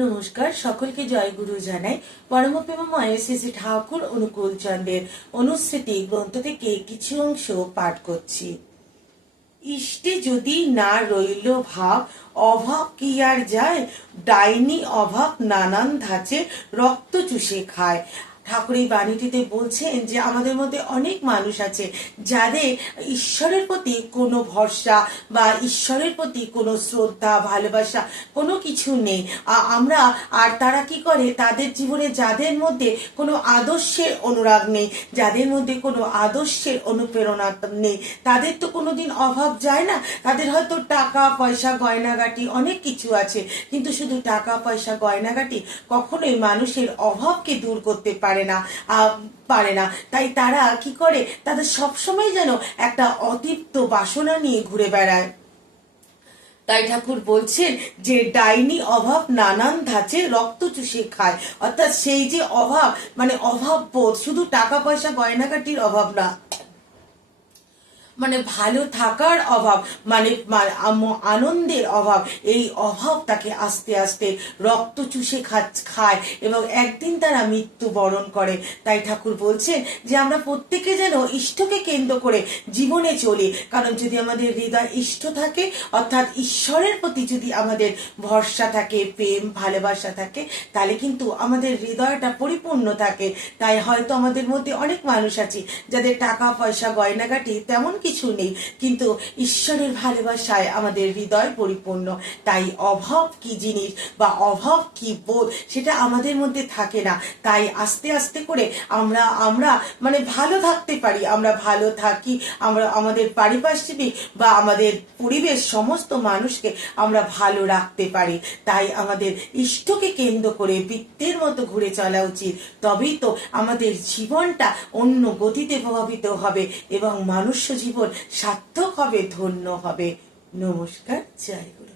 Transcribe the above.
নমস্কার, সকলকে জয়গুরু জানাই। পরমপ্রেমময় শ্রী শ্রী ঠাকুর অনুকূল চন্দ্রের অনুস্মৃতি গ্রন্থ থেকে কিছু অংশ পাঠ করছি। ইষ্টে যদি না রইল ভাব, অভাব কি আর যায়? ডাইনি অভাব নানান ধাঁচে রক্ত চুষে খায়। ঠাকুর এই বাণীটিতে বলছেন যে আমাদের মধ্যে অনেক মানুষ আছে যাদের ঈশ্বরের প্রতি কোনো ভরসা বা ঈশ্বরের প্রতি কোনো শ্রদ্ধা ভালোবাসা কোনো কিছু নেই। আমরা আর তারা কি করে, তাদের জীবনে যাদের মধ্যে কোনো আদর্শের অনুরাগ নেই, যাদের মধ্যে কোনো আদর্শের অনুপ্রেরণা নেই, তাদের তো কোনোদিন অভাব যায় না। তাদের হয়তো টাকা পয়সা গয়নাগাটি অনেক কিছু আছে, কিন্তু শুধু টাকা পয়সা গয়নাগাটি কখনোই মানুষের অভাবকে দূর করতে পারে না। তাই তারা কি করে, তাদের সবসময় যেন একটা অতৃপ্ত বাসনা নিয়ে ঘুরে বেড়ায়। তাই ঠাকুর বলছেন যে ডাইনি অভাব নানান ধাঁচে রক্ত চুষে খায়। অর্থাৎ সেই যে অভাব, মানে অভাব বোধ, শুধু টাকা পয়সা গয়নাগাটির অভাব না, মানে ভালো থাকার অভাব, মানে আনন্দের অভাব, এই অভাব তাকে আস্তে আস্তে রক্ত চুষে খায় এবং একদিন তারা মৃত্যু বরণ করে। তাই ঠাকুর বলছেন যে আমরা প্রত্যেকে যেন ইষ্টকে কেন্দ্র করে জীবনে চলি। কারণ যদি আমাদের হৃদয় ইষ্ট থাকে, অর্থাৎ ঈশ্বরের প্রতি যদি আমাদের ভরসা থাকে, প্রেম ভালোবাসা থাকে, তাহলে কিন্তু আমাদের হৃদয়টা পরিপূর্ণ থাকে। তাই হয়তো আমাদের মধ্যে অনেক মানুষ আছে যাদের টাকা পয়সা গয়নাগাটি তেমন কিছু নেই, কিন্তু ঈশ্বরের ভালোবাসায় আমাদের হৃদয় পরিপূর্ণ। তাই অভাব কি জিনিস বা অভাব কি বোধ, সেটা আমাদের মধ্যে থাকে না। তাই আস্তে আস্তে করে আমরা আমরা মানে ভালো থাকতে পারি, আমরা ভালো থাকি, আমরা আমাদের পারিপার্শ্বিক বা আমাদের পরিবেশ সমস্ত মানুষকে আমরা ভালো রাখতে পারি। তাই আমাদের ইষ্টকে কেন্দ্র করে বৃত্তের মতো ঘুরে চলা উচিত। তবেই তো আমাদের জীবনটা অন্য গতিতে প্রভাবিত হবে এবং মানুষ্য জীবন সার্থক হবে, ধন্য হবে। নমস্কার, জয় গুরু।